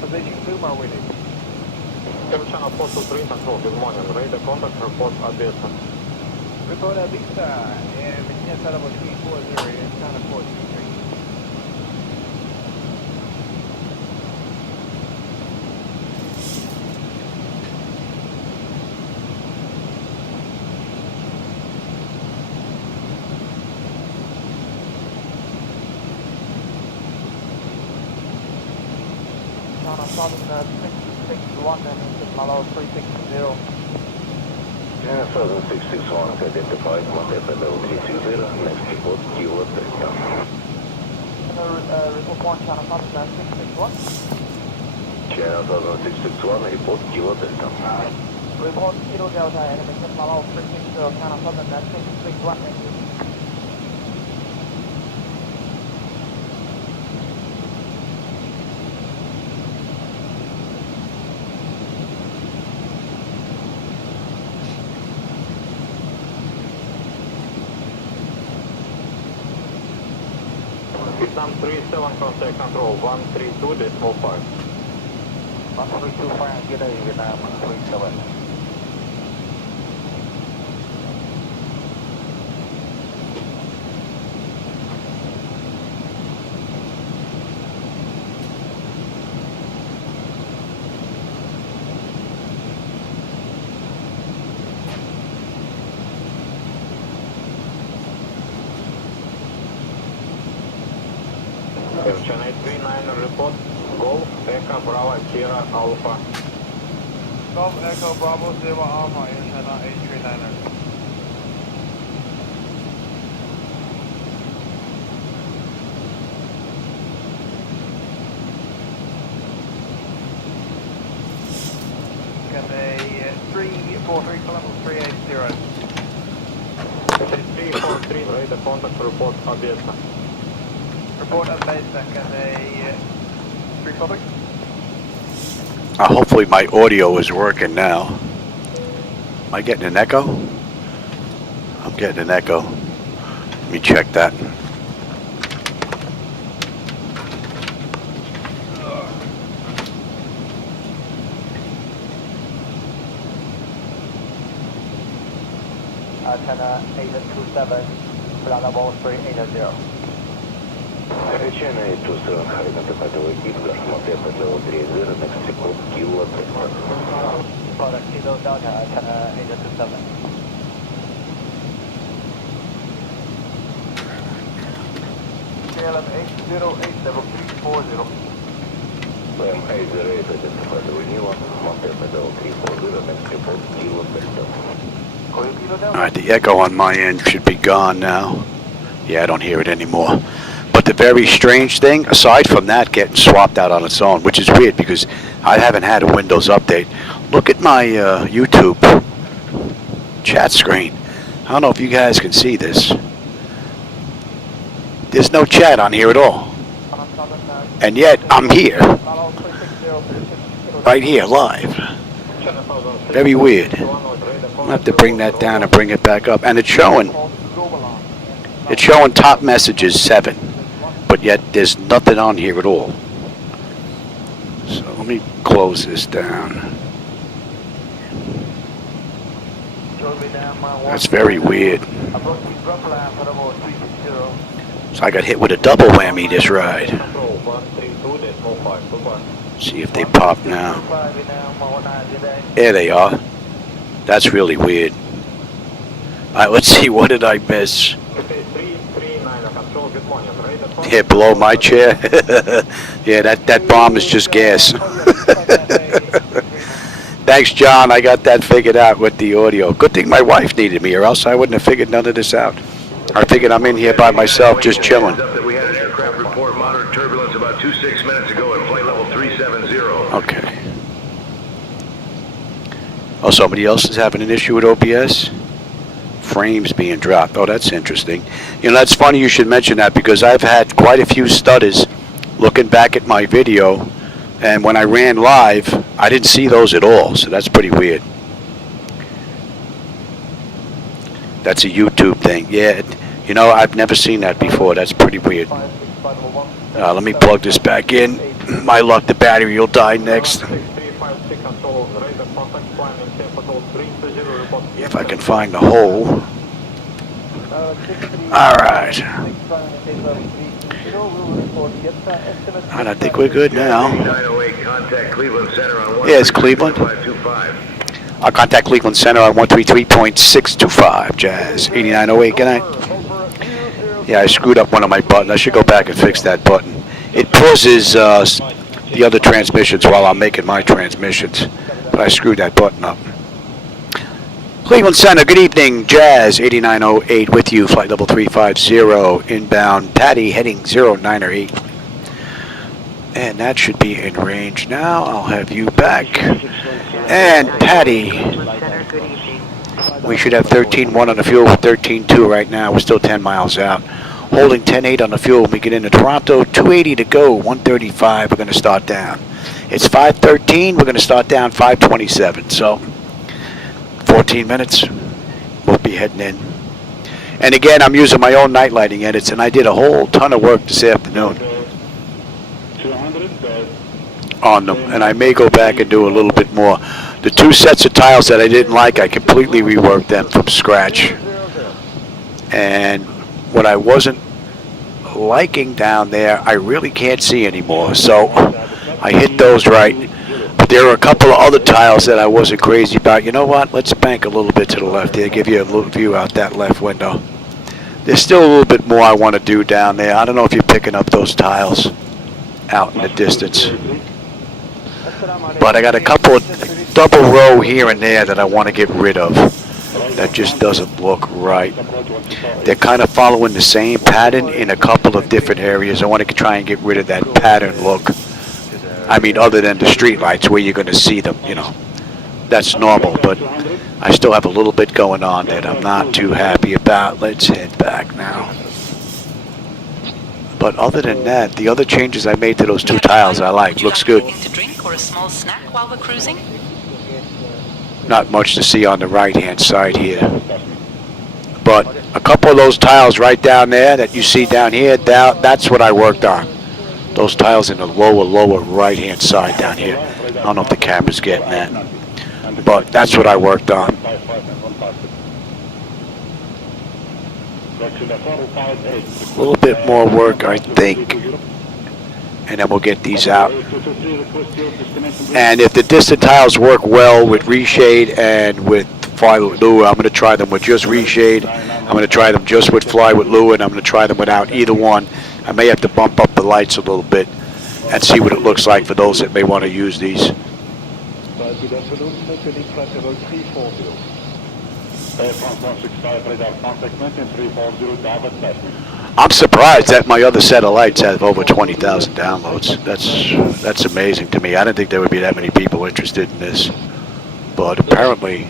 Position 2, my winning. Channel 423 control, good morning. Radar contact report Odessa. Report Odessa, and maintain set level 340, and Channel 423. Southern 661 and Malo 360. Yeah, Southern 661 identified Montepedal 320, next report Kilo Delta. Report 1, Channel Southern 661. Channel Southern 661, report Kilo Delta. Report Kilo Delta, and Malo 360, Channel Southern 661, thank you. Vietnam 37 contact control 132.5. 132.5, get a Vietnam 37. Channel 39 report, Golf, Echo, Bravo, Sierra, Alpha. Golf Echo Bravo 0 Alpha, and Channel 839er. Got a 343 level 380. 343, radar contact report Odessa. Report up base, got a 3 public. Hopefully my audio is working now. Am I getting an echo? I'm getting an echo. Let me check that. Channel 827, level 380. Channel 827, identified Hitler, Montepedal 30, next report Kilo Delta. Product Kilo Delta, Channel 827. KLM 808, level 340. KLM 808, identified Nila, Montepedal 340, next report Kilo Delta. Alright, the echo on my end should be gone now. Yeah, I don't hear it anymore. But the very strange thing, aside from that getting swapped out on its own, which is weird because I haven't had a Windows update. Look at my YouTube chat screen. I don't know if you guys can see this. There's no chat on here at all. And yet, I'm here. Right here, live. Very weird. I'll have to bring that down and bring it back up. And it's showing top messages 7. But yet, there's nothing on here at all. So let me close this down. That's very weird. So I got hit with a double whammy this ride. See if they pop now. There they are. That's really weird. Alright, let's see, what did I miss? Here below my chair. Yeah, that bomb is just gas. Thanks, John. I got that figured out with the audio. Good thing my wife needed me, or else I wouldn't have figured none of this out. I figured I'm in here by myself, just chilling. We had an aircraft report moderate turbulence about 26 minutes ago at flight level 370. Okay. Oh, somebody else is having an issue with OBS? Frames being dropped. Oh, that's interesting. You know, that's funny you should mention that because I've had quite a few stutters looking back at my video And when I ran live, I didn't see those at all, so that's pretty weird. That's a YouTube thing. Yeah, you know, I've never seen that before. That's pretty weird. Let me plug this back in. My luck, the battery will die next. If I can find the hole. Alright. And I think we're good now. Yeah, it's Cleveland. I'll contact Cleveland Center on 133.625, Jazz 8908. Good night. Yeah, I screwed up one of my buttons. I should go back and fix that button. It pauses the other transmissions while I'm making my transmissions, but I screwed that button up. Cleveland Center, good evening. Jazz 8908 with you, flight level 350, inbound Patty heading 0908. And that should be in range now. I'll have you back. And Patty, we should have 13.1 on the fuel, 13.2 right now. We're still 10 miles out. Holding 10.8 on the fuel when we get into Toronto. 280 to go, 135. We're going to start down. It's 5:13. We're going to start down 5:27. So 14 minutes. We'll be heading in. And again, I'm using my own night lighting edits, and I did a whole ton of work this afternoon on them, and I may go back and do a little bit more. The two sets of tiles that I didn't like, I completely reworked them from scratch. And what I wasn't liking down there, I really can't see anymore. So I hit those right. But there are a couple of other tiles that I wasn't crazy about. You know what? Let's bank a little bit to the left here, give you a little view out that left window. There's still a little bit more I want to do down there. I don't know if you're picking up those tiles out in the distance. But I got a couple of double row here and there that I want to get rid of. That just doesn't look right. They're kind of following the same pattern in a couple of different areas. I want to try and get rid of that pattern look. I mean, other than the street lights where you're going to see them, you know. That's normal, but I still have a little bit going on that I'm not too happy about. Let's head back now. But other than that, the other changes I made to those two tiles I like. Looks good. To drink or a small snack while we're cruising? Not much to see on the right-hand side here. But a couple of those tiles right down there that you see down here, that's what I worked on. Those tiles in the lower right-hand side down here. I don't know if the camera's getting that. But that's what I worked on. A little bit more work, I think. And then we'll get these out. And if the distant tiles work well with reshade and with fly with lure, I'm going to try them with just reshade. I'm going to try them just with fly with lure, and I'm going to try them without either one. I may have to bump up the lights a little bit and see what it looks like for those that may want to use these. I'm surprised that my other set of lights have over 20,000 downloads. That's amazing to me. I didn't think there would be that many people interested in this. But apparently,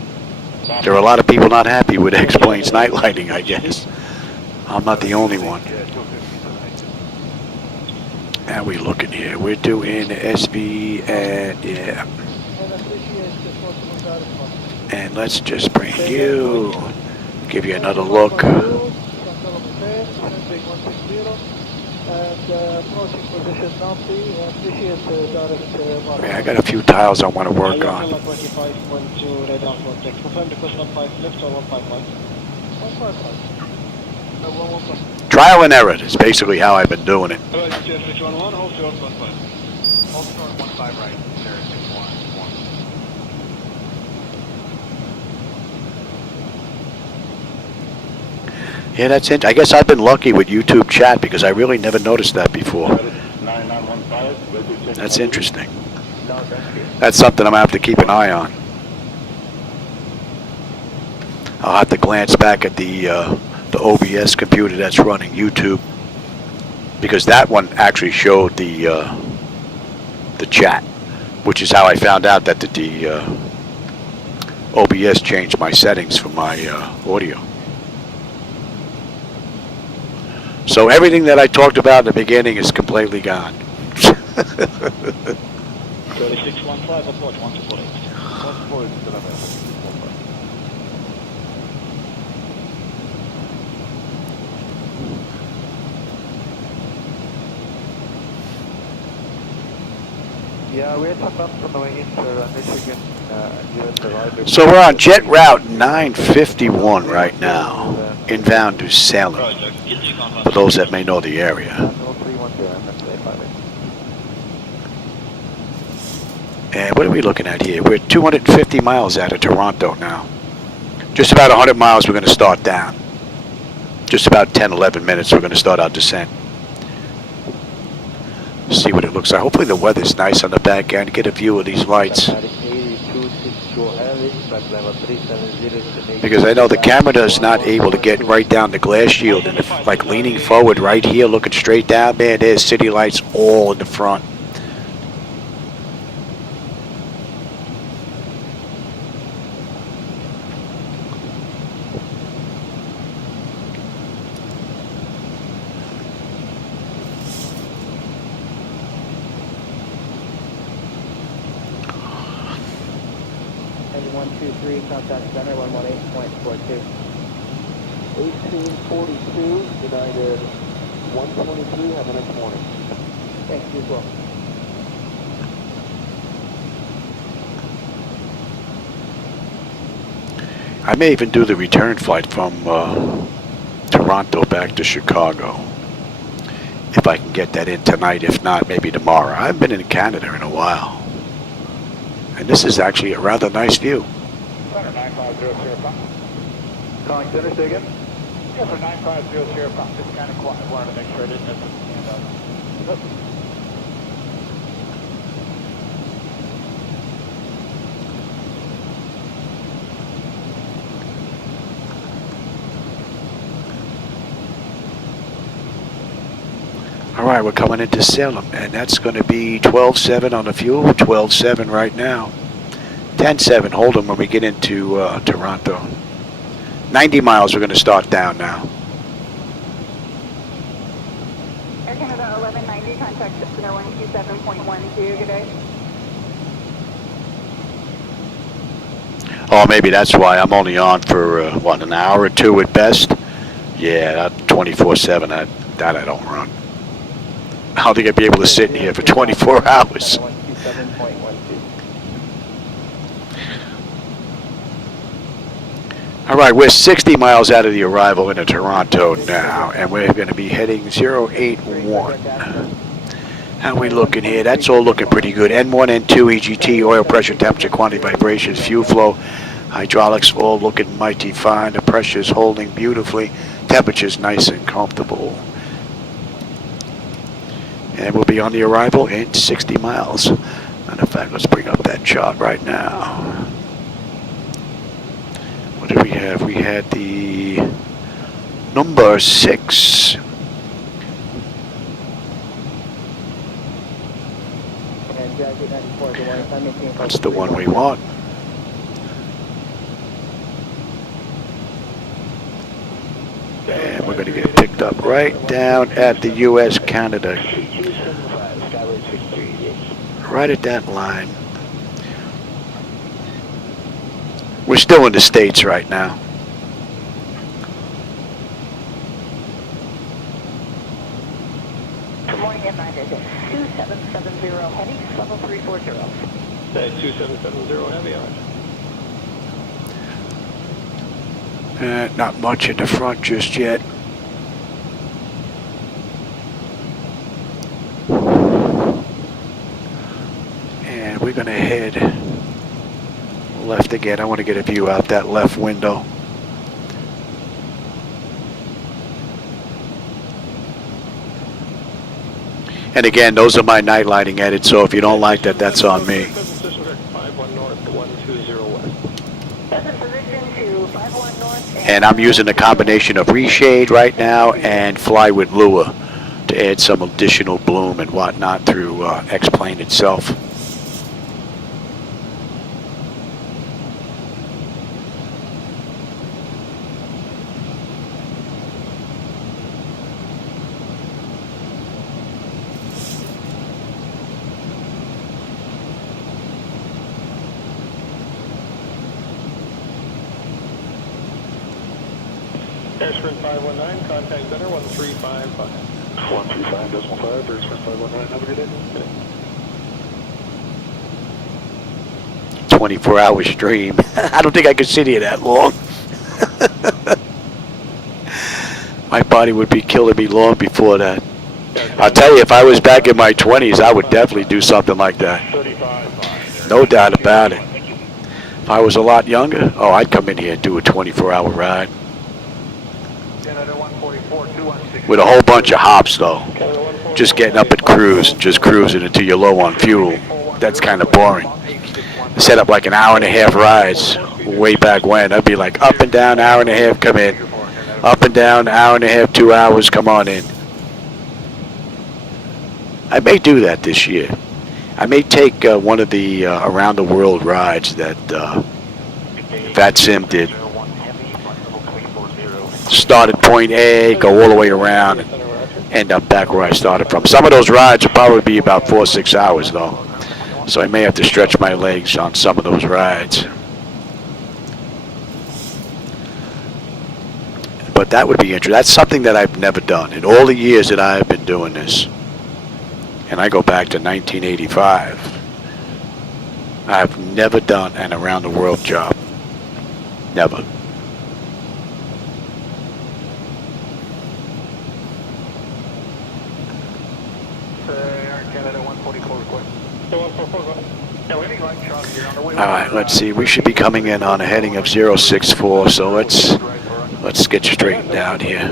there are a lot of people not happy with X-Plane's night lighting, I guess. I'm not the only one. How we looking here? We're doing SV and yeah. And let's just bring you, give you another look. Yeah, I got a few tiles I want to work on. Trial and error is basically how I've been doing it. Yeah, that's it. I guess I've been lucky with YouTube chat because I really never noticed that before. That's interesting. That's something I'm going to have to keep an eye on. I'll have to glance back at the OBS computer that's running YouTube, because that one actually showed the chat, which is how I found out that the OBS changed my settings for my audio. So everything that I talked about in the beginning is completely gone. 3615, approach 1248. 148. Yeah, we're coming up on the way into Michigan, US arrival. So we're on jet route 951 right now, inbound to Salem, Roger. Easy contact. for those that may know the area. 310, And what are we looking at here? We're 250 miles out of Toronto now. Just about 100 miles we're going to start down. Just about 10, 11 minutes we're going to start our descent. See what it looks like. Hopefully the weather's nice on the back end. Get a view of these lights. Because I know the camera is not able to get right down the glass shield. And if like leaning forward right here, looking straight down, man, there's city lights all in the front. Heading 123, contact center 118.42. 1842, United 123, have a nice morning. Thanks, you as well. I may even do the return flight from Toronto back to Chicago. If I can get that in tonight, if not, maybe tomorrow. I haven't been in Canada in a while. And this is actually a rather nice view. Center 95005. Calling center, say again? Yeah, for 95005. Just kind of quiet. Wanted to make sure I didn't miss it. All right, we're coming into Salem, and that's going to be 12.7 on the fuel, 12.7 right now. 10.7, hold them when we get into Toronto. 90 miles, we're going to start down now. Air Canada 1190, contact center 127.12, good day. Oh, maybe that's why I'm only on for, what, an hour or two at best? Yeah, that 24/7, that I don't run. I don't think I'd be able to sit in here for 24 hours. 127.12. All right, we're 60 miles out of the arrival into Toronto now, and we're going to be heading 081. How are we looking here? That's all looking pretty good. N1, N2, EGT, oil pressure, temperature, quantity, vibrations, fuel flow, hydraulics, all looking mighty fine. The pressure's holding beautifully. Temperature's nice and comfortable. And we'll be on the arrival in 60 miles. Matter of fact, let's bring up that chart right now. What did we have? We had the number 6. That's the one we want. And we're going to get picked up right down at the U.S.-Canada. Right at that line. We're still in the States right now. Good morning, United 2770 heavy, level 340. Hey, 2770 heavy on. Not much in the front just yet. And we're going to head left again. I want to get a view out that left window. And again, those are my night lighting edits, so if you don't like that, that's on me. 51 north, 120 west. Present position to 51 north. And I'm using a combination of reshade right now and fly with lure to add some additional bloom and whatnot through X-Plane itself. Airsprint 519, contact center 1355. 135.5, Airsprint 519, have a good day. 24-hour stream. I don't think I could sit here that long. My body would be killing me long before that. I'll tell you, if I was back in my 20s, I would definitely do something like that. No doubt about it. If I was a lot younger, oh, I'd come in here and do a 24-hour ride. With a whole bunch of hops, though. Just getting up at cruise, just cruising until you're low on fuel. That's kind of boring. Set up like an hour-and-a-half rides way back when. I'd be like up and down, hour and a half, come in. Up and down, hour and a half, 2 hours, come on in. I may do that this year. I may take one of the around the world rides that VATSIM did. Start at point A, go all the way around, and end up back where I started from. Some of those rides will probably be about 4 or 6 hours, though. So I may have to stretch my legs on some of those rides. But that would be interesting. That's something that I've never done in all the years that I've been doing this. And I go back to 1985. I've never done an around-the-world job. Never. All right, let's see. We should be coming in on a heading of 064, so let's get straightened out here.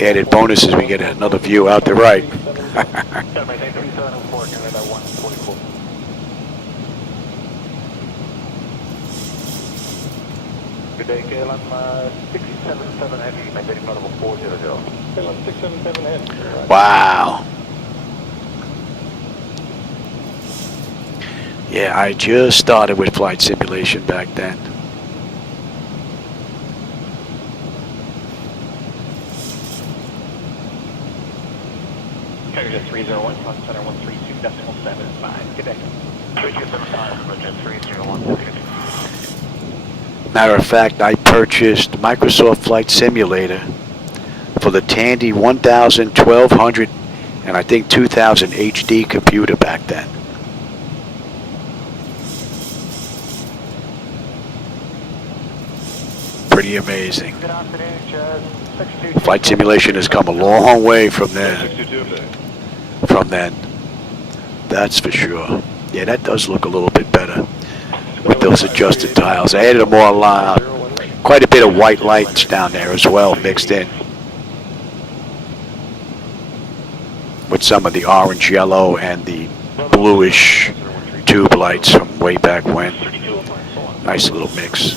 Added bonuses, we get another view out the right. Good day, KLM 677 Heavy, maintaining level 400. KLM 677 Heavy. Wow. Yeah, I just started with flight simulation back then. Carrier 301, Flight Center 132.75. Good day. 3275, Roger 301. Matter of fact, I purchased Microsoft Flight Simulator for the Tandy 1000, 1200, and I think 2000 HD computer back then. Pretty amazing. Flight simulation has come a long way from then. That's for sure. Yeah, that does look a little bit better with those adjusted tiles. I added more quite a bit of white lights down there as well, mixed in with some of the orange, yellow, and the bluish tube lights from way back when. Nice little mix.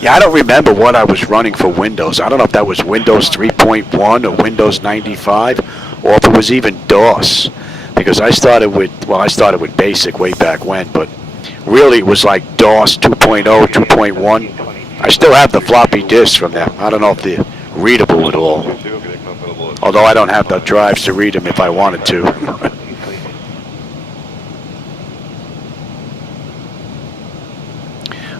Yeah, I don't remember what I was running for Windows. I don't know if that was Windows 3.1 or Windows 95, or if it was even DOS, because I started with BASIC way back when, but really it was like DOS 2.0, 2.1. I still have the floppy disks from them. I don't know if they're readable at all, although I don't have the drives to read them if I wanted to.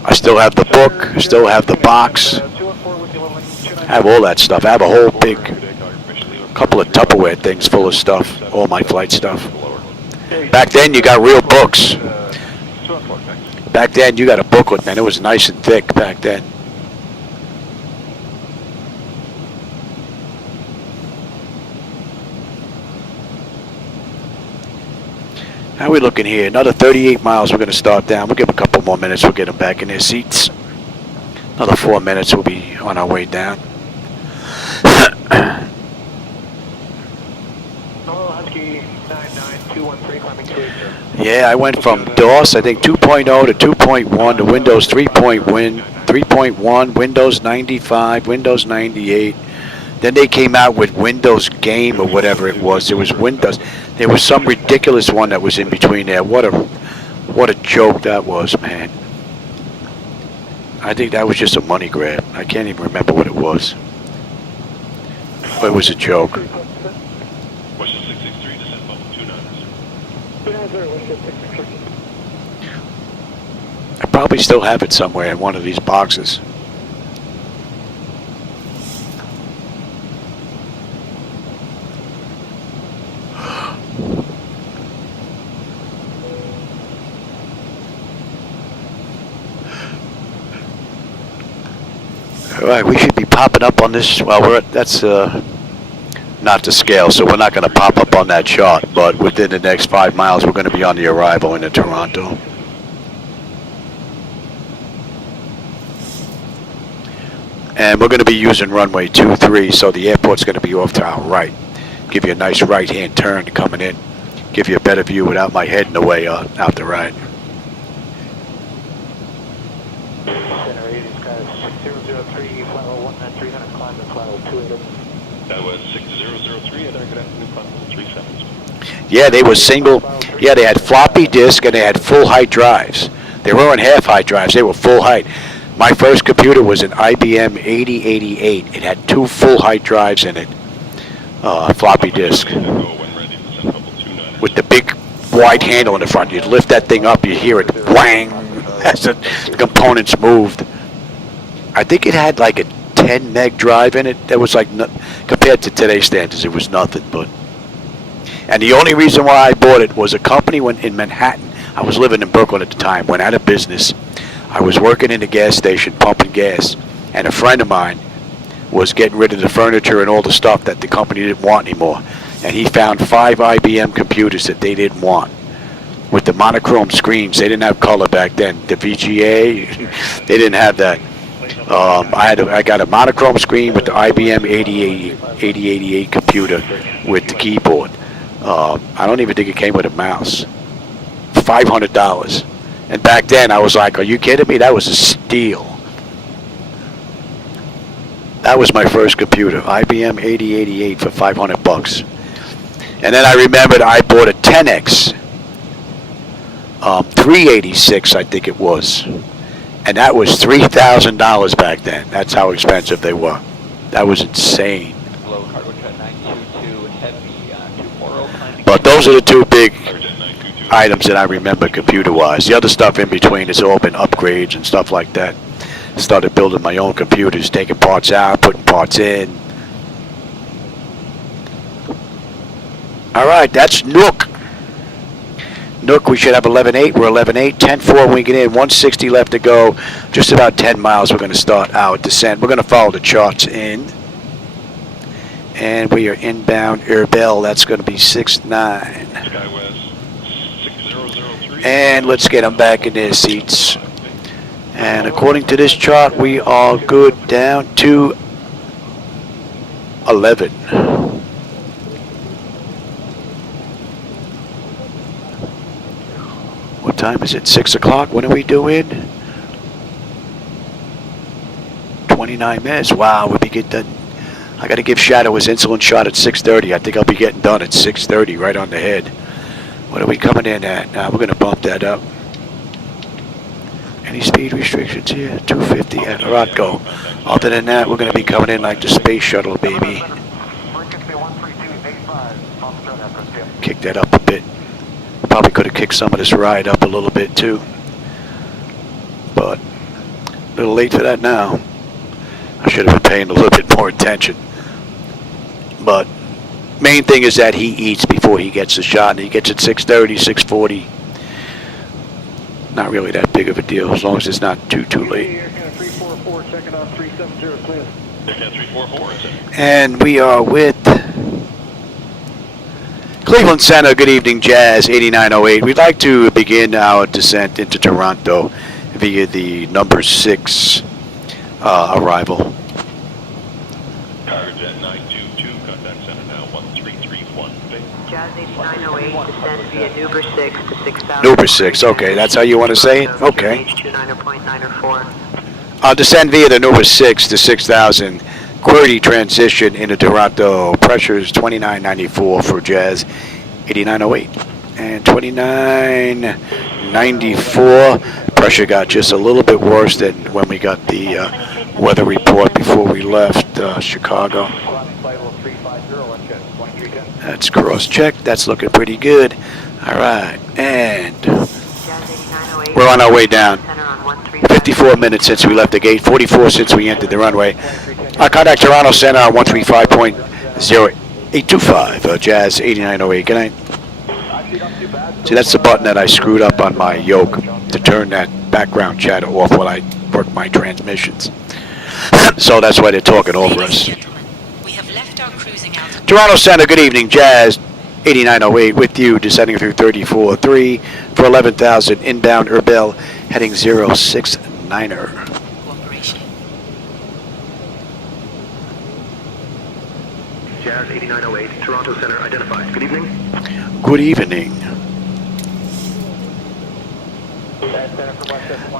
I still have the book, still have the box, I have all that stuff. I have a whole big couple of Tupperware things full of stuff, all my flight stuff. Back then you got real books. Back then you got a booklet, man. It was nice and thick back then. How are we looking here? Another 38 miles. We're going to start down. We'll give them a couple more minutes. We'll get them back in their seats. Another 4 minutes. We'll be on our way down. Yeah, I went from DOS, I think 2.0 to 2.1 to Windows 3.1, Windows 95, Windows 98. Then they came out with Windows Game or whatever it was. There was Windows. There was some ridiculous one that was in between there. What What a joke that was, man. I think that was just a money grab. I can't even remember what it was. But it was a joke. Western 663, descent level 29. I probably still have it somewhere in one of these boxes. All right, we should be popping up on this. Well, that's not to scale, so we're not going to pop up on that chart. But within the next 5 miles, we're going to be on the arrival into Toronto. And we're going to be using runway 23, so the airport's going to be off to our right. Give you a nice right-hand turn coming in. Give you a better view without my head in the way out the right. That was 6003, and they're going to have new final 37. Yeah, they were single. Yeah, they had floppy disk and they had full height drives. They weren't half height drives, they were full height. My first computer was an IBM 8088. It had 2 full height drives in it. Floppy disk. With the big wide handle in the front. You'd lift that thing up, you hear it whang as the components moved. I think it had like a 10 meg drive in it. That was like, compared to today's standards, it was nothing. And the only reason why I bought it was a company in Manhattan. I was living in Brooklyn at the time, went out of business. I was working in a gas station pumping gas, and a friend of mine was getting rid of the furniture and all the stuff that the company didn't want anymore. And he found 5 IBM computers that they didn't want with the monochrome screens. They didn't have color back then. The VGA, they didn't have that. I got a monochrome screen with the IBM 8088 computer with the keyboard. I don't even think it came with a mouse. $500. And back then I was like, are you kidding me? That was a steal. That was my first computer, IBM 8088 for $500. And then I remembered I bought a 10X, 386 I think it was. And that was $3,000 back then. That's how expensive they were. That was insane. But those are the 2 big items that I remember computer-wise. The other stuff in between has all been upgrades and stuff like that. Started building my own computers, taking parts out, putting parts in. All right, that's Nook. Nook, we should have 11.8. We're 11.8, 10.4 winging in, 160 left to go. Just about 10 miles. We're going to start our descent. We're going to follow the charts in. And we are inbound Airbell. That's going to be 6'9". And let's get them back in their seats. And according to this chart, we are good down to 11. What time is it? 6 o'clock? When are we doing? 29 minutes. Wow, we'll be getting done. I got to give Shadow his insulin shot at 6:30. I think I'll be getting done at 6:30, right on the head. What are we coming in at? We're going to bump that up. Any speed restrictions here? 250 at Rotko. Other than that, we're going to be coming in like the space shuttle, baby. Kick that up a bit. Probably could have kicked some of this ride up a little bit too. But a little late for that now. I should have been paying a little bit more attention. But main thing is that he eats before he gets the shot, and he gets at 6:30, 6:40. Not really that big of a deal, as long as it's not too late. And we are with Cleveland Center. Good evening, Jazz 8908. We'd like to begin our descent into Toronto via the number 6 arrival. Jazz 8908, descend via Nuber 6 to 6,000. Nuber 6, okay, that's how you want to say it? Okay. I'll descend via the Nuber 6 to 6,000. QWERTY transition into Toronto. Pressures 2994 for Jazz 8908. And 29 94. Pressure got just a little bit worse than when we got the weather report before we left Chicago. That's cross-checked. That's looking pretty good. All right, and we're on our way down. 54 minutes since we left the gate, 44 since we entered the runway. Our contact Toronto Center on 135.0825, Jazz 8908. Good night. See, that's the button that I screwed up on my yoke to turn that background chatter off while I work my transmissions. So that's why they're talking over us. We have left our cruising altitude. Toronto Center, good evening. Jazz 8908 with you, descending through 34.3 for 11,000 inbound Urbel, heading 069er. Cooperation. Jazz 8908, Toronto Center identified. Good evening. Good evening.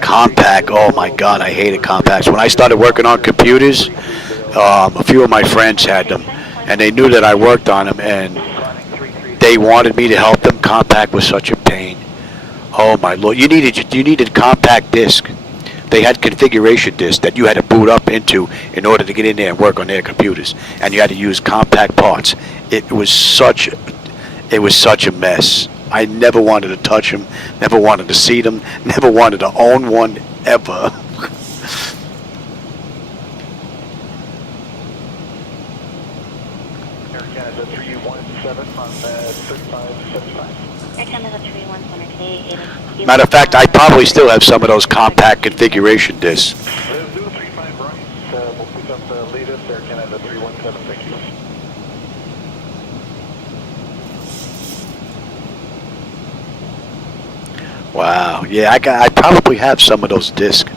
Compact, oh my God, I hated compacts. When I started working on computers, a few of my friends had them, and they knew that I worked on them, and they wanted me to help them. Compact was such a pain. Oh my Lord, you needed compact disc. They had configuration discs that you had to boot up into in order to get in there and work on their computers, and you had to use compact parts. It was such a mess. I never wanted to touch them, never wanted to see them, never wanted to own one ever. Air Canada 317 on 3575. Air Canada 317 Matter of fact, I probably still have some of those compact configuration discs. Let's do 35 right. We'll pick up the latest Air Canada 317. Thank you. Wow, yeah, I probably have some of those discs.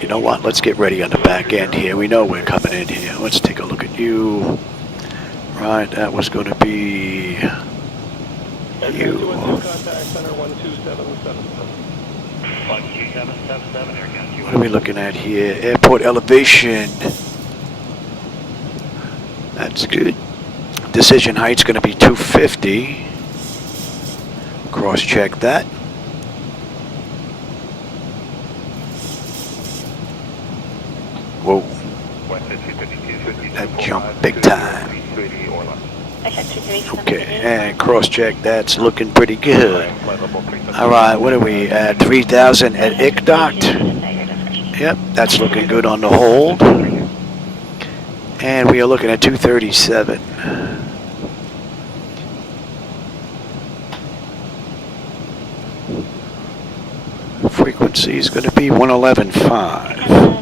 You know what? Let's get ready on the back end here. We know we're coming in here. Let's take a look at you. Right, that was going to be you. What are we looking at here? Airport elevation. That's good. Decision height's going to be 250. Cross-check that. Whoa. That jumped big time. Okay, and cross-check, that's looking pretty good. All right, what are we at? 3,000 at ICDOT. Yep, that's looking good on the hold. And we are looking at 237. Frequency is going to be 111.5.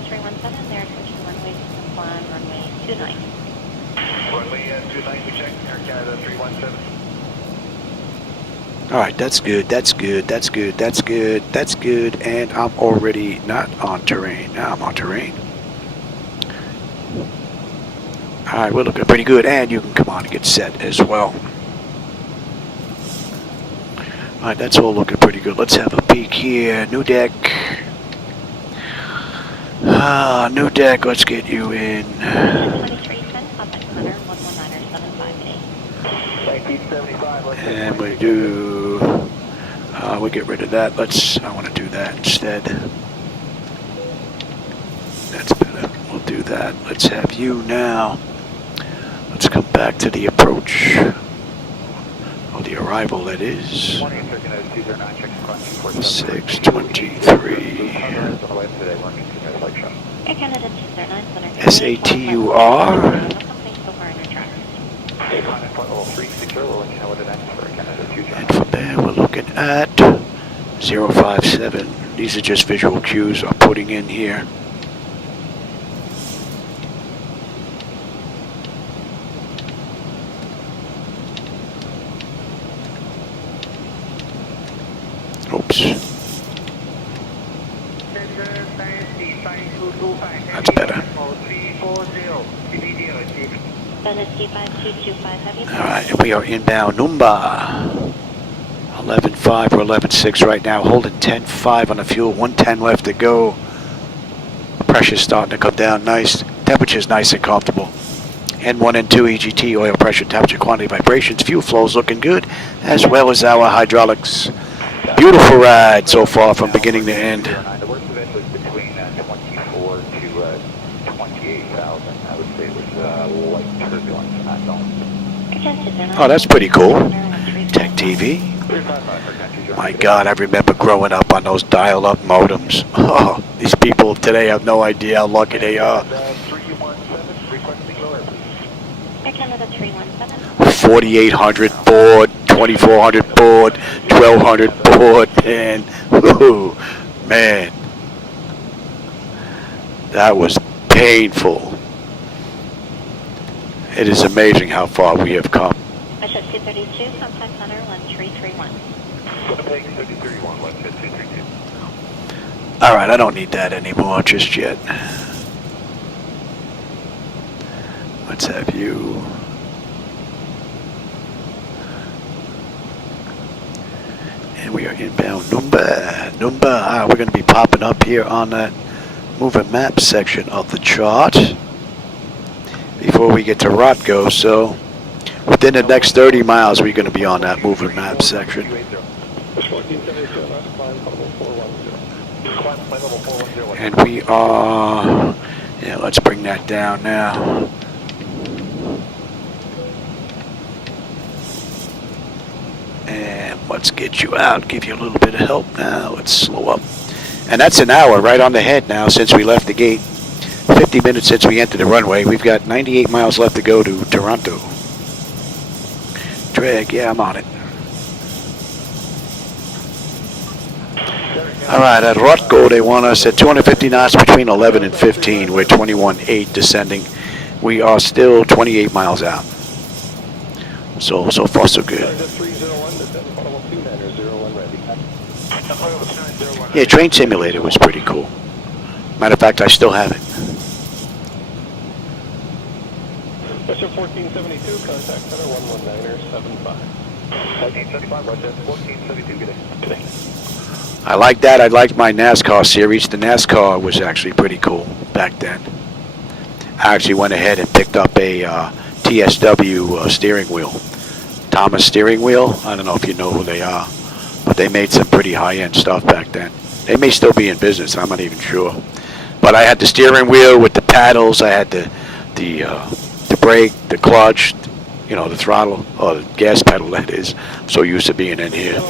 All right, that's good, that's good, that's good, that's good, that's good, and I'm already not on terrain. Now I'm on terrain. All right, we're looking pretty good, and you can come on and get set as well. All right, that's all looking pretty good. Let's have a peek here. New deck. New deck, let's get you in. And we do, we'll get rid of that. I want to do that instead. That's better. We'll do that. Let's have you now. Let's come back to the approach. Or the arrival, that is. 623. SATUR. And from there, we're looking at 057. These are just visual cues I'm putting in here. Oops. That's better. Alright, we are inbound Numba. 11.5 or 11.6 right now, holding 10.5 on the fuel, 110 left to go. Pressure's starting to come down nice. Temperature's nice and comfortable. N1 and 2 EGT, oil pressure, temperature, quantity, vibrations, fuel flows looking good, as well as our hydraulics. Beautiful ride so far from beginning to end. The worst of it was between 24 to 28,000. I would say it was light turbulence in that zone. Oh, that's pretty cool. Tech TV. My God, I remember growing up on those dial-up modems. Oh, these people today have no idea how lucky they are. 4800 board, 2400 board, 1200 board, and whoo, man, that was painful. It is amazing how far we have come. I should 232, contact center 1331. All right, I don't need that anymore just yet. Let's have you. And we are inbound Numba. We're going to be popping up here on that moving map section of the chart before we get to Rotko. So within the next 30 miles, we're going to be on that moving map section. And we are, yeah, let's bring that down now. And let's get you out, give you a little bit of help now. Let's slow up. And that's an hour right on the head now since we left the gate. 50 minutes since we entered the runway. We've got 98 miles left to go to Toronto. Drag, yeah, I'm on it. All right, at Rotko, they want us at 250 knots between 11 and 15. We're 21.8 descending. We are still 28 miles out. So far, so good. Yeah, Train Simulator was pretty cool. Matter of fact, I still have it. Question 1472, contact center 119er75. 1475, roger. 1472, good day. I like that. I liked my NASCAR series. The NASCAR was actually pretty cool back then. I actually went ahead and picked up a TSW steering wheel. Thomas steering wheel. I don't know if you know who they are, but they made some pretty high-end stuff back then. They may still be in business. I'm not even sure. But I had the steering wheel with the paddles. I had the brake, the clutch, you know, the throttle, or the gas pedal, that is. I'm so used to being in here.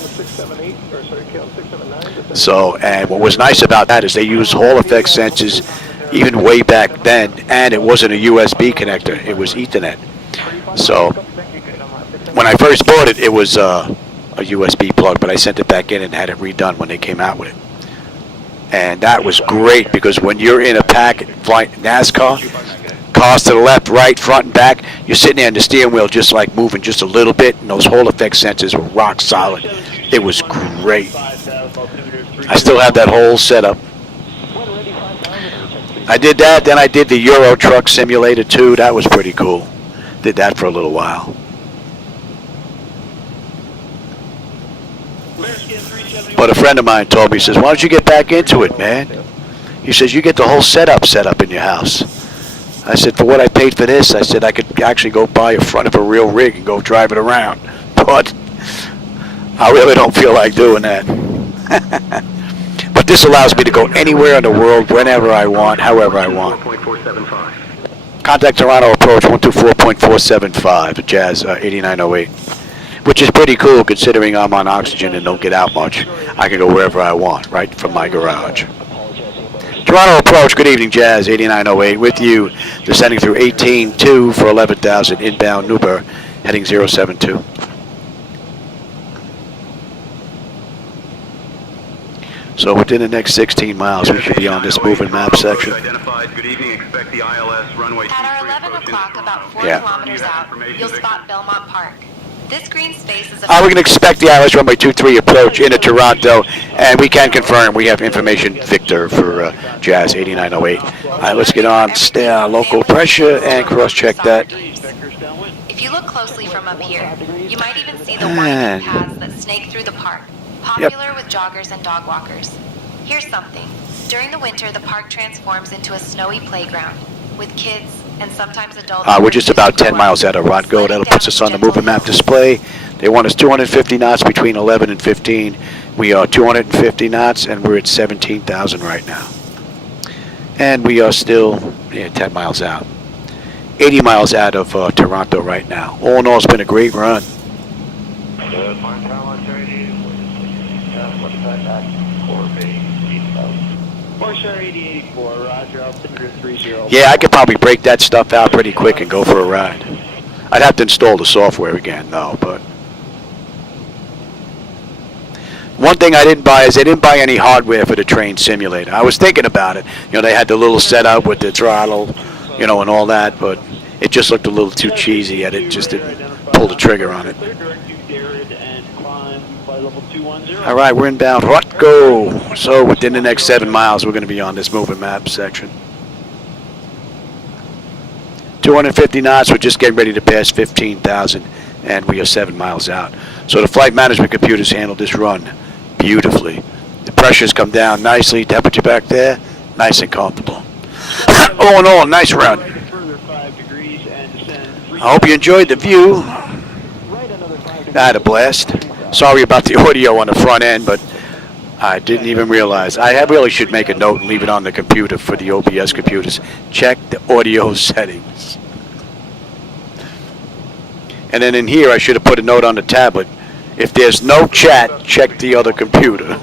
So, and what was nice about that is they used Hall effect sensors even way back then, and it wasn't a USB connector, it was Ethernet. So, when I first bought it, it was a USB plug, but I sent it back in and had it redone when they came out with it. And that was great, because when you're in a packet flight NASCAR, cars to the left, right, front, and back, you're sitting there and the steering wheel just like moving just a little bit, and those Hall effect sensors were rock solid. It was great. I still have that whole setup. I did that, then I did the Euro Truck Simulator too. That was pretty cool. Did that for a little while. But a friend of mine told me, he says, why don't you get back into it, man? He says, you get the whole setup set up in your house. I said, for what I paid for this, I said I could actually go buy a front of a real rig and go drive it around. But I really don't feel like doing that. But this allows me to go anywhere in the world, whenever I want, however I want. Contact Toronto approach 124.475, Jazz 8908. Which is pretty cool considering I'm on oxygen and don't get out much. I can go wherever I want, right from my garage. Toronto approach, good evening, Jazz 8908 with you, descending through 18.2 for 11,000 inbound Uber, heading 072. So within the next 16 miles, we should be on this moving map section. Good evening. Expect the ILS runway. At our 11 o'clock, about 4 kilometers out, you'll spot Belmont Park. This green space is we can expect the ILS runway 23 approach into Toronto, and we can confirm we have information, Victor, for Jazz 8908. All right, let's get on, stay on local pressure, and cross-check that. If you look closely from up here, you might even see the winding paths that snake through the park, popular with joggers and dog walkers. Here's something. During the winter, the park transforms into a snowy playground, with kids, and sometimes adults... We're just about 10 miles out of Rodgo. That'll put us on the moving map display. They want us 250 knots between 11 and 15. We are 250 knots, and we're at 17,000 right now. And we are still 10 miles out. 80 miles out of Toronto right now. All in all, it's been a great run. Yeah, I could probably break that stuff out pretty quick and go for a ride. I'd have to install the software again, though, but... One thing I didn't buy is they didn't buy any hardware for the train simulator. I was thinking about it. You know, they had the little setup with the throttle, you know, and all that, but it just looked a little too cheesy. I just didn't pull the trigger on it. All right, we're inbound. Rodgo. So within the next 7 miles, we're going to be on this moving map section. 250 knots. We're just getting ready to pass 15,000, and we are 7 miles out. So the flight management computers handled this run beautifully. The pressure's come down nicely. Temperature back there, nice and comfortable. All in all, nice run. I hope you enjoyed the view. I had a blast. Sorry about the audio on the front end, but I didn't even realize. I really should make a note and leave it on the computer for the OBS computers. Check the audio settings. And then in here, I should have put a note on the tablet. If there's no chat, check the other computer.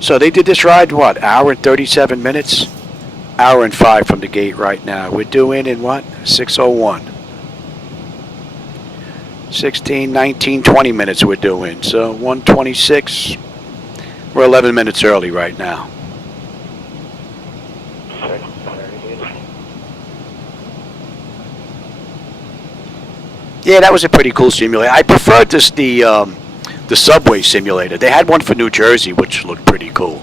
So they did this ride, what, hour and 37 minutes? Hour and 5 from the gate right now. We're doing in what? 6:01. 16, 19, 20 minutes we're doing. So 1:26. We're 11 minutes early right now. Yeah, that was a pretty cool simulator. I preferred this the subway simulator. They had one for New Jersey, which looked pretty cool.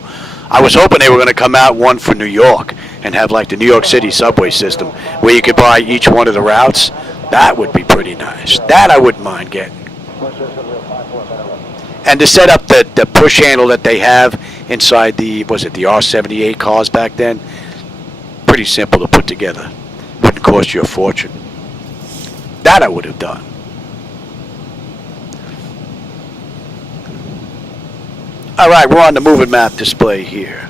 I was hoping they were going to come out one for New York and have like the New York City subway system where you could buy each one of the routes. That would be pretty nice. That I wouldn't mind getting. And to set up the push handle that they have inside the, was it the R78 cars back then? Pretty simple to put together. Wouldn't cost you a fortune. That I would have done. All right, we're on the moving map display here.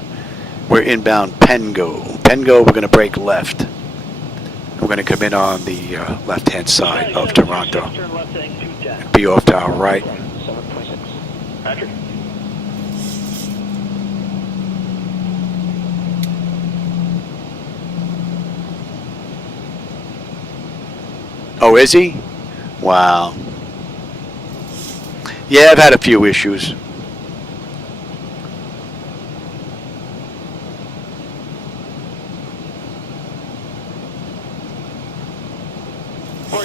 We're inbound Pengo. Pengo, we're going to break left. We're going to come in on the left-hand side of Toronto. Be off to our right. Oh, is he? Wow. Yeah, I've had a few issues.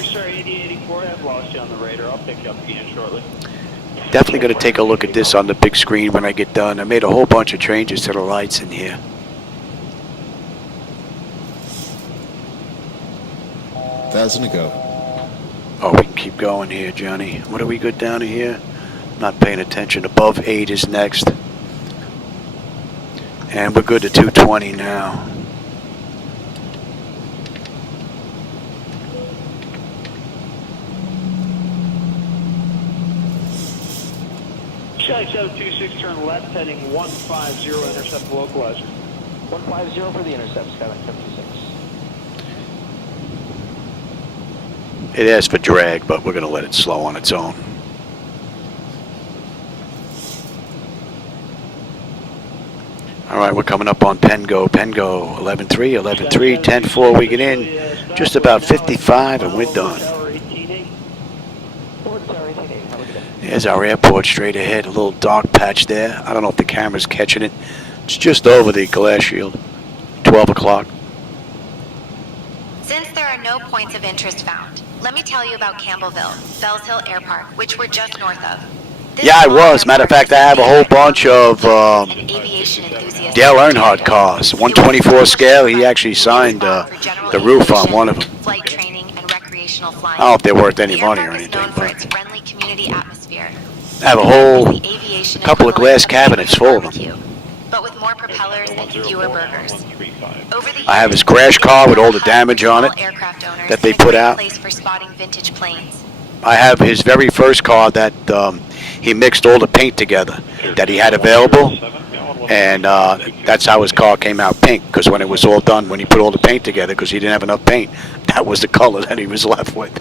Sorry, 8084, I've lost you on the radar. I'll pick you up again shortly. Definitely going to take a look at this on the big screen when I get done. I made a whole bunch of changes to the lights in here. Thousand to go. Oh, we can keep going here, Johnny. What are we good down to here? Not paying attention. Above 8 is next. And we're good to 220 now. Shy 726, turn left, heading 150, intercept the localizer. 150 for the intercept, Skyline 76. It asks for drag, but we're going to let it slow on its own. All right, we're coming up on Pengo. Pengo, 11.3, 11.3, 10.4, we get in. Just about 55 and we're done. There's our airport straight ahead, a little dark patch there. I don't know if the camera's catching it. It's just over the glass shield, 12 o'clock. Since there are no points of interest found, let me tell you about Campbellville, Bells Hill Air Park, which we're just north of. Yeah, I was. Matter of fact, I have a whole bunch of Dale Earnhardt cars. 124 scale. He actually signed the roof on one of them. Flight training and recreational flying. I don't know if they're worth any money or anything. The airpark is known for its friendly community atmosphere. I have a whole The aviation couple of glass cabinets full of them. barbecue, but with more propellers and fewer burgers. Over the I have years, his crash car with all the hub damage for on small it aircraft owners that they and a put great out. place for spotting vintage planes. I have his very first car that he mixed all the paint together that he had available, and that's how his car came out pink, because when it was all done, when he put all the paint together, because he didn't have enough paint, that was the color that he was left with.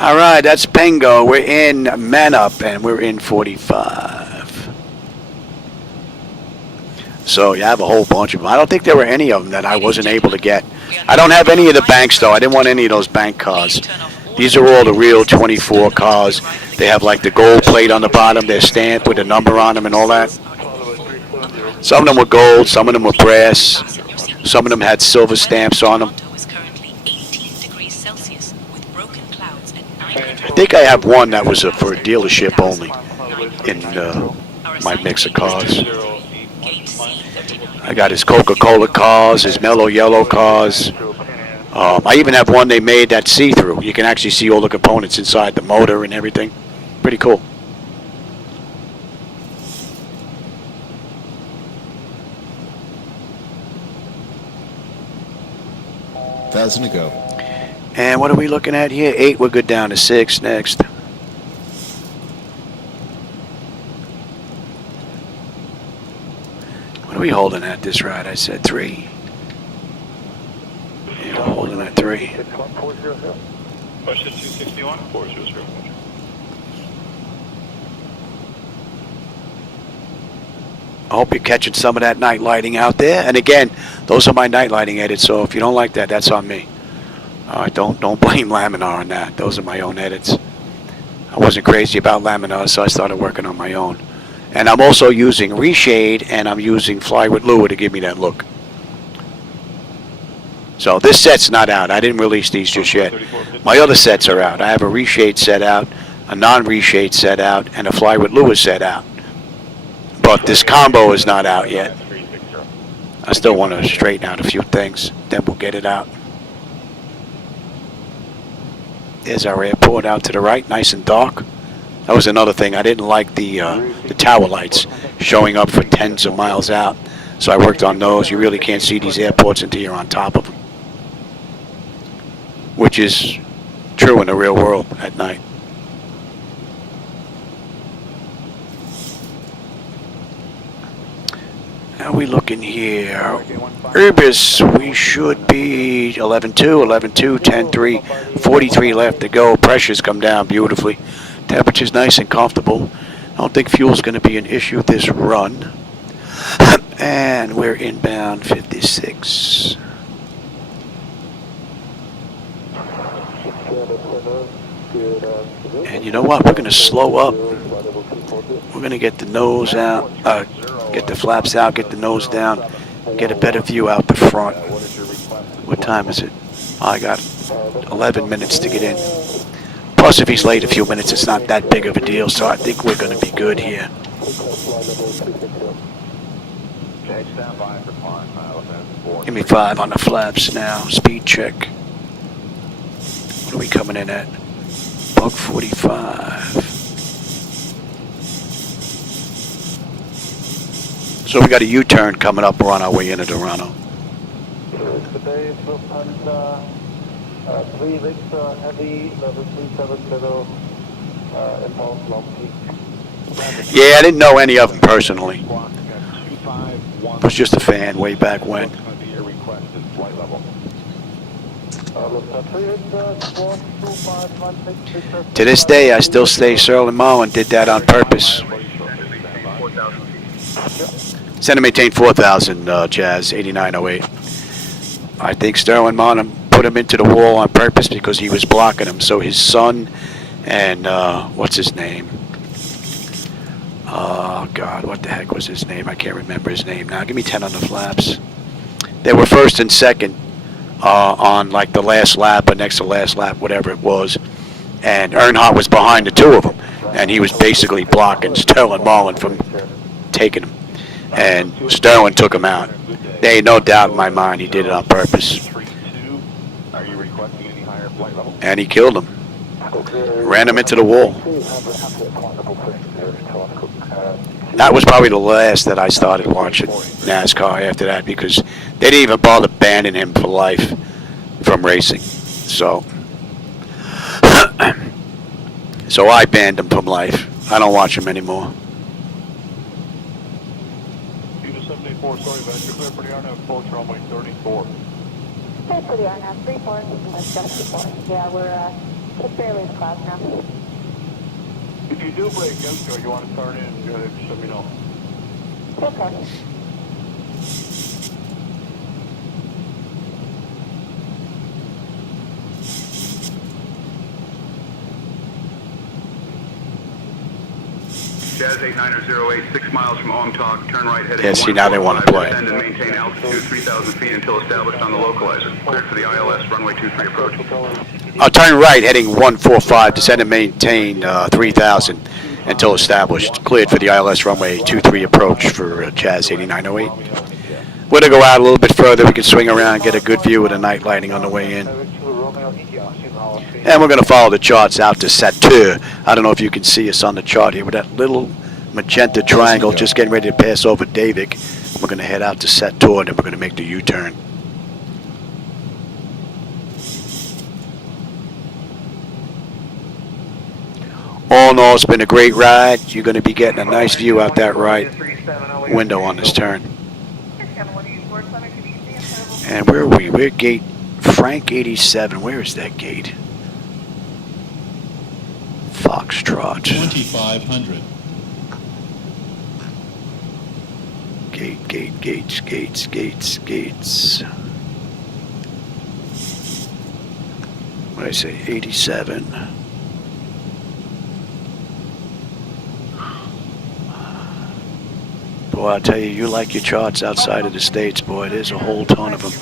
All right, that's Pengo. We're in Man Up, and we're in 45. So you have a whole bunch of them. I don't think there were any of them that I wasn't able to get. I don't have any of the banks, though. I didn't want any of those bank cars. These are all the real 24 cars. They have like the gold plate on the bottom. They're stamped with a number on them and all that. Some of them were gold. Some of them were brass. Some of them had silver stamps on them. I think I have one that was for a dealership only in my mix of cars. I got his Coca-Cola cars, his mellow yellow cars. I even have one they made that's see-through. You can actually see all the components inside the motor and everything. Pretty cool. $1,000 to go. And what are we looking at here? 8, we're good down to 6 next. What are we holding at this ride? I said 3. Yeah, we're holding at 3. Question 261, 400. I hope you're catching some of that night lighting out there. And again, those are my night lighting edits, so if you don't like that, that's on me. Don't blame Laminar on that. Those are my own edits. I wasn't crazy about Laminar, so I started working on my own. And I'm also using Reshade, and I'm using Fly with Lua to give me that look. So this set's not out. I didn't release these just yet. My other sets are out. I have a Reshade set out, a non-Reshade set out, and a Fly with Lua set out. But this combo is not out yet. I still want to straighten out a few things. Then we'll get it out. There's our airport out to the right, nice and dark. That was another thing. I didn't like the tower lights showing up for tens of miles out. So I worked on those. You really can't see these airports until you're on top of them. Which is true in the real world at night. How are we looking here? Urbis, we should be 11.2, 11.2, 10.3, 43 left to go. Pressure's come down beautifully. Temperature's nice and comfortable. I don't think fuel's going to be an issue this run. And we're inbound 56. And you know what? We're going to slow up. We're going to get the nose out, get the flaps out, get the nose down, get a better view out the front. What time is it? I got 11 minutes to get in. Plus, if he's late a few minutes, it's not that big of a deal, so I think we're going to be good here. Give me 5 on the flaps now. Speed check. What are we coming in at? Buck 45. So we got a U-turn coming up. We're on our way into Toronto. Today is and 3 Victor Heavy, level 370, impulse long peak. Yeah, I didn't know any of them personally. I was just a fan way back when. To this day, I still say Sterling Mullen did that on purpose. Send and maintain 4,000, Jazz 8908. I think Sterling Mullen put him into the wall on purpose because he was blocking him. So his son and what's his name? Oh God, what the heck was his name? I can't remember his name now. Give me 10 on the flaps. They were first and second on like the last lap or next to last lap, whatever it was. And Earnhardt was behind the two of them, and he was basically blocking Sterling Mullen from taking him. And Sterling took him out. There ain't no doubt in my mind he did it on purpose. And he killed him. Ran him into the wall. That was probably the last that I started watching NASCAR after that, because they didn't even bother banning him for life from racing. So I banned him from life. I don't watch him anymore. 74, sorry, Vector. Clear for the RNAV approach, runway 34. Clear for the RNAV 34. Yeah, we're just barely in the clouds now. If you do break out, or you want to start in, just let me know. Okay. Jazz 8908, 6 miles from Omtalk, turn right heading Yeah, see, now they want to play. Descend and maintain altitude 3,000 feet until established on the localizer. Cleared for the ILS runway 23 approach. I'll turn right heading 145, descend and maintain 3,000 until established. Cleared for the ILS runway 23 approach for Jazz 8908. We're going to go out a little bit further. We can swing around, get a good view of the night lighting on the way in. And we're going to follow the charts out to set 2. I don't know if you can see us on the chart here with that little magenta triangle just getting ready to pass over Davik. We're going to head out to set 2, and then we're going to make the U-turn. All in all, it's been a great ride. You're going to be getting a nice view out that right window on this turn. And where are we? We're gate Frank 87. Where is that gate? Foxtrot. 2500. Gates. What did I say? 87. Boy, I'll tell you, you like your charts outside of the States, boy. There's a whole ton of them.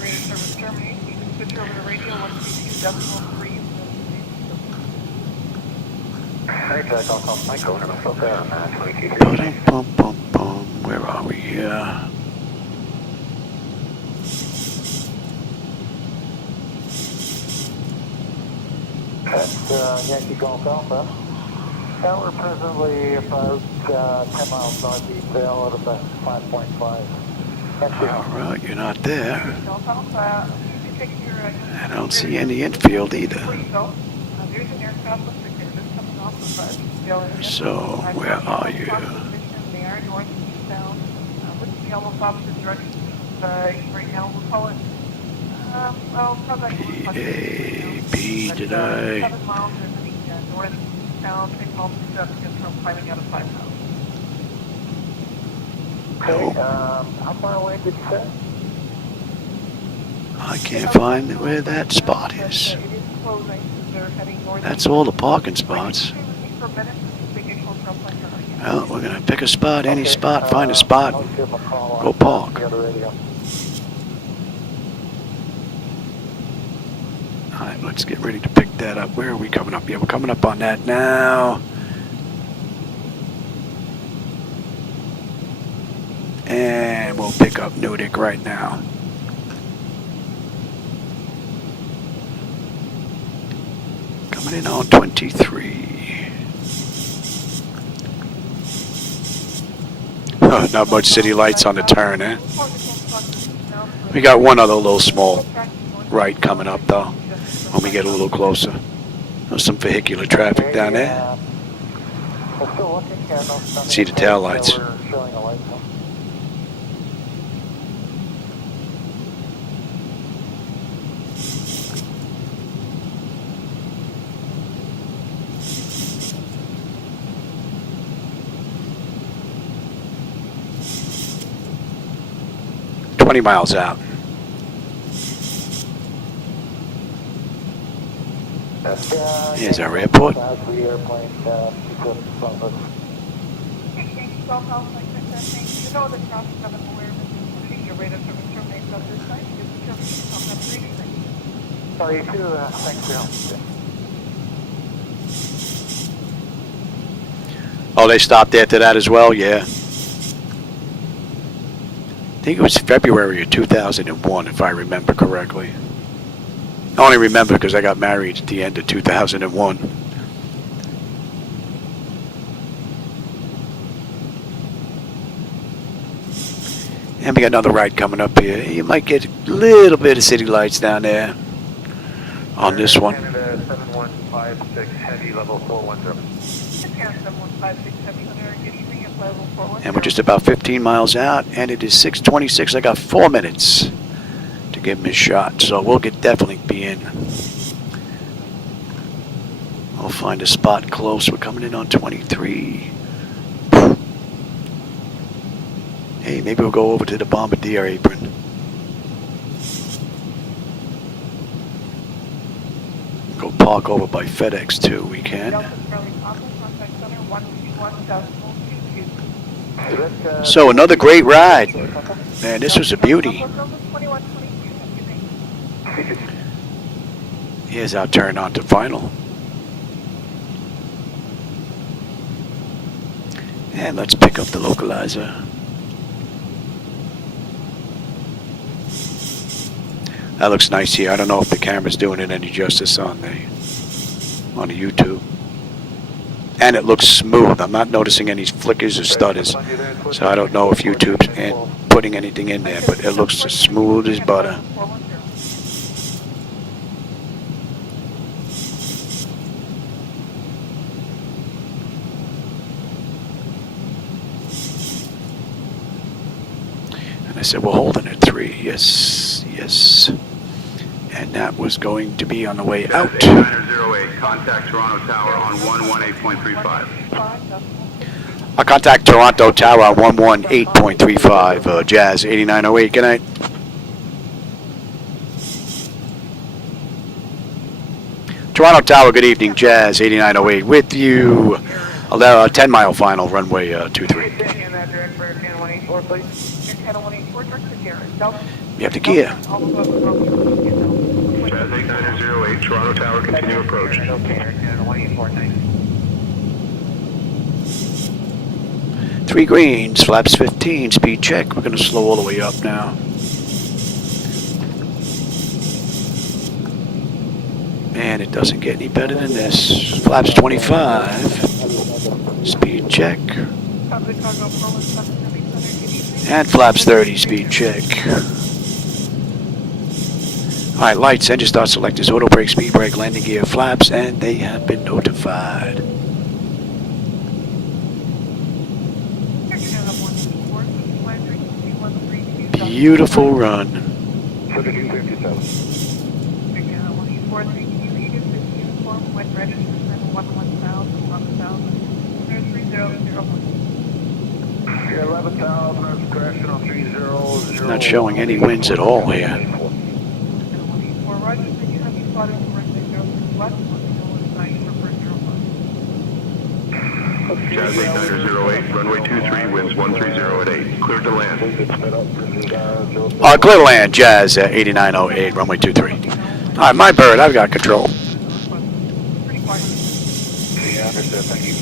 Where are we here? That's Yankee Golf Alpha. Yeah, we're presently about 10 miles northeast tail at about 5.5. Alright, you're not there. I don't see any infield either. So, where are you? B, did I? Okay, how far away did you say? I can't find where that spot is. That's all the parking spots. Well, we're going to pick a spot, any spot, find a spot, and go park. Alright, let's get ready to pick that up. Where are we coming up? Yeah, we're coming up on that now. And we'll pick up Newdick right now. Coming in on 23. Oh, not much city lights on the turn, eh? We got one other little small right coming up, though, when we get a little closer. There's some vehicular traffic down there. See the tail lights. Miles out. Here's our airport. Oh, they stopped after that as well? Yeah. I think it was February of 2001, if I remember correctly. I only remember because I got married at the end of 2001. And we got another ride coming up here. You might get a little bit of city lights down there on this one. Canada 7156 heavy level 410. And we're just about 15 miles out, and it is 6:26. I got 4 minutes to give him his shot, so we'll definitely be in. I'll find a spot close. We're coming in on 23. Hey, maybe we'll go over to the Bombardier apron. Go park over by FedEx too, we can. So another great ride. Man, this was a beauty. Here's our turn on to final. And let's pick up the localizer. That looks nice here. I don't know if the camera's doing it any justice on the YouTube. And it looks smooth. I'm not noticing any flickers or stutters. So I don't know if YouTube's putting anything in there, but it looks as smooth as butter. And I said, we're holding at 3. Yes, yes. And that was going to be on the way out. 8908, contact Toronto Tower on 118.35. I'll contact Toronto Tower on 118.35, Jazz 8908. Good night. Toronto Tower, good evening, Jazz 8908 with you. 10-mile final, runway 23. We have the gear. Jazz 8908, Toronto Tower, continue approach. 3 greens, flaps 15, speed check. We're going to slow all the way up now. And it doesn't get any better than this. Flaps 25, speed check. And flaps 30, speed check. Alright, lights, engine start selectors, auto brake, speed brake, landing gear, flaps, and they have been notified. Beautiful run. Not showing any winds at all here. Jazz 8908, runway 23, winds 130 at 8. Cleared to land. Clear to land, Jazz 8908, runway 23. Alright, my bird, I've got control. Yeah, understood, thank you.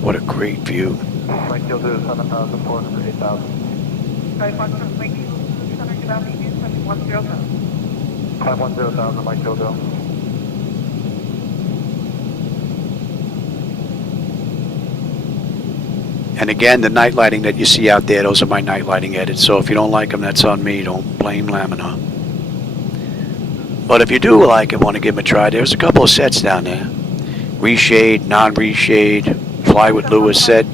What a great view. Mike, you'll do 7,400 for 8,000. 510,000, Mike, you'll do. And again, the night lighting that you see out there, those are my night lighting edits. So if you don't like them, that's on me. Don't blame Laminar. But if you do like it, want to give them a try, there's a couple of sets down there. Reshade, non-reshade, Fly with Lewis set.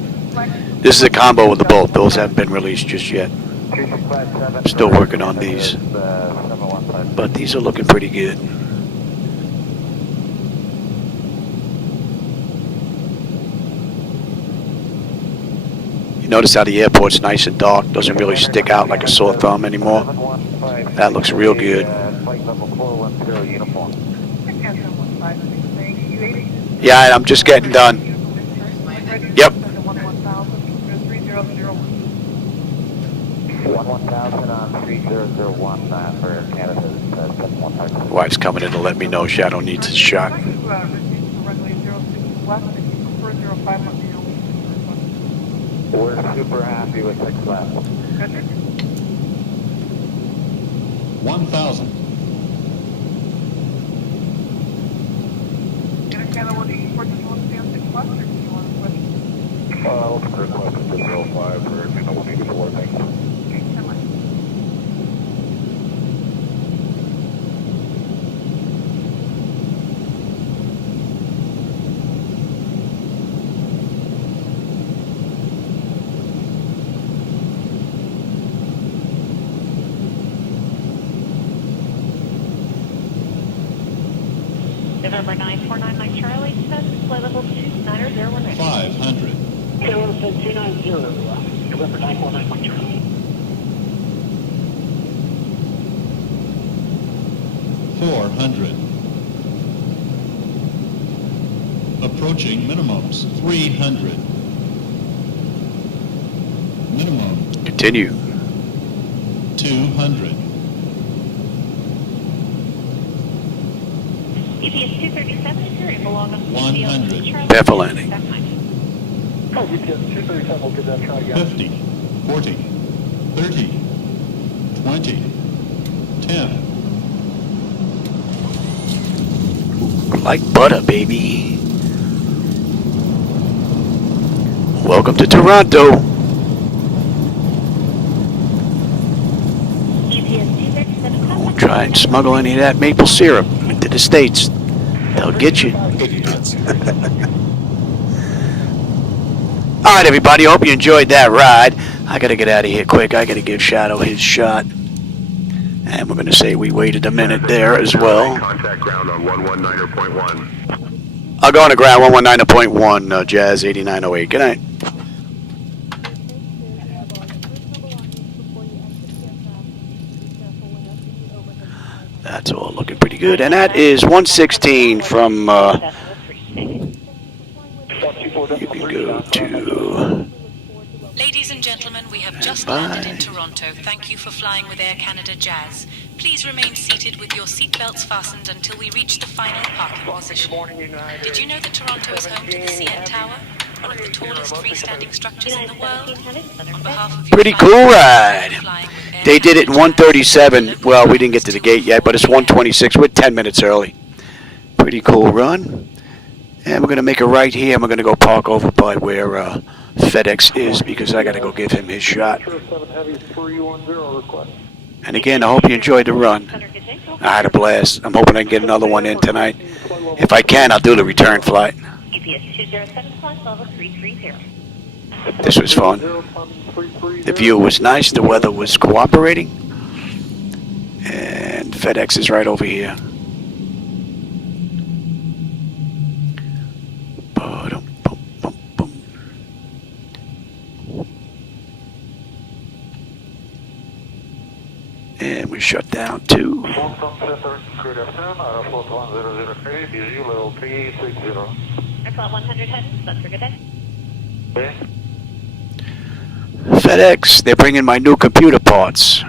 This is a combo with the both. Those haven't been released just yet. Still working on these. But these are looking pretty good. You notice how the airport's nice and dark, doesn't really stick out like a sore thumb anymore. That looks real good. Yeah, I'm just getting done. Yep. 1,000 on 3001 for Canada. Wife's coming in to let me know Shadow needs a shot. We're super happy with 6 laps. 1,000. I'll request a 05 for 184, thanks. November 9499 Charlie, flight level 290018. 500. Taylor said 290, November 9491 Charlie. 400. Approaching minimums. 300. Minimum. Continue. 200. EPS 237, if you're able, log on to 100. Prepare for landing. Oh, EPS 237, we'll give that a try again. 50. 40. 30. 20. 10. Like butter, baby. Welcome to Toronto. EPS 237, Don't try and smuggle any of that maple syrup into the States. They'll get you. All right, everybody. Hope you enjoyed that ride. I got to get out of here quick. I got to give Shadow his shot. And we're going to say we waited a minute there as well. Contact ground on 119.1. I'll go on the ground 119.1, Jazz 8908. Good night. That's all looking pretty good. And that is 116 from, you can go to... Ladies and gentlemen, we have just landed in Toronto. Thank you for flying with Air Canada Jazz. Please remain seated with your seatbelts fastened until we reach the final parking position. Did you know that Toronto is home to the CN Tower, one of the tallest freestanding structures in the world? On behalf of Pretty cool ride. They did it in 137. Well, we didn't get to the gate yet, but it's 126. We're 10 minutes early. Pretty cool run. And we're going to make a right here, and we're going to go park over by where FedEx is, because I got to go give him his shot. And again, I hope you enjoyed the run. I had a blast. I'm hoping I can get another one in tonight. If I can, I'll do the return flight. This was fun. The view was nice. The weather was cooperating. And FedEx is right over here. And we shut down too. FedEx, they're bringing my new computer parts.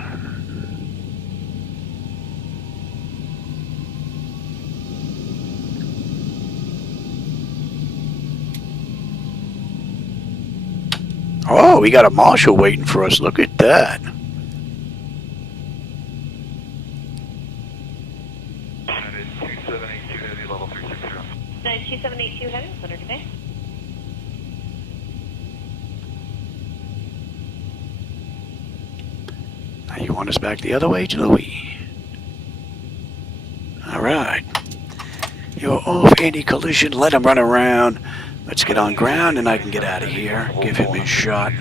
Oh, we got a marshal waiting for us. Look at that. Now you want us back the other way, Louis? All right. You're off anti-collision. Let him run around. Let's get on ground and I can get out of here. Give him his shot.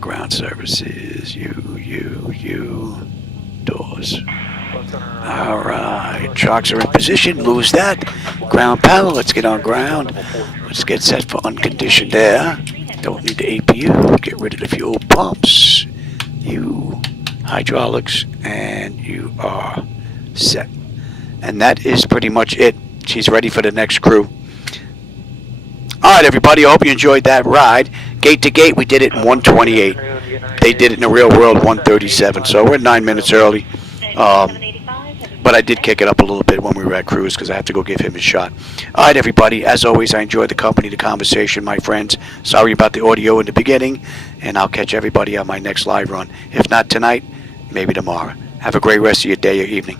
Ground services. You. Doors. All right. Trucks are in position. Lose that. Ground power. Let's get on ground. Let's get set for unconditioned air. Don't need the APU. Get rid of the fuel pumps. You. Hydraulics. And you are set. And that is pretty much it. She's ready for the next crew. All right, everybody. I hope you enjoyed that ride. Gate to gate, we did it in 128. They did it in the real world 137. So we're 9 minutes early. But I did kick it up a little bit when we were at cruise because I have to go give him his shot. All right, everybody. As always, I enjoyed the company, the conversation, my friends. Sorry about the audio in the beginning, and I'll catch everybody on my next live run. If not tonight, maybe tomorrow. Have a great rest of your day or evening.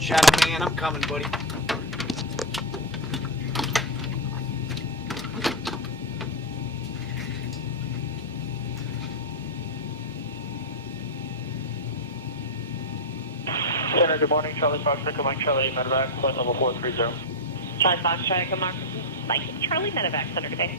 Shadow Man, I'm coming, buddy. Center, good morning. Charlie Fox, Mike Charlie, medevac, flight level 430. Charlie Fox, Charlie, Mike Charlie, medevac, Center, good day.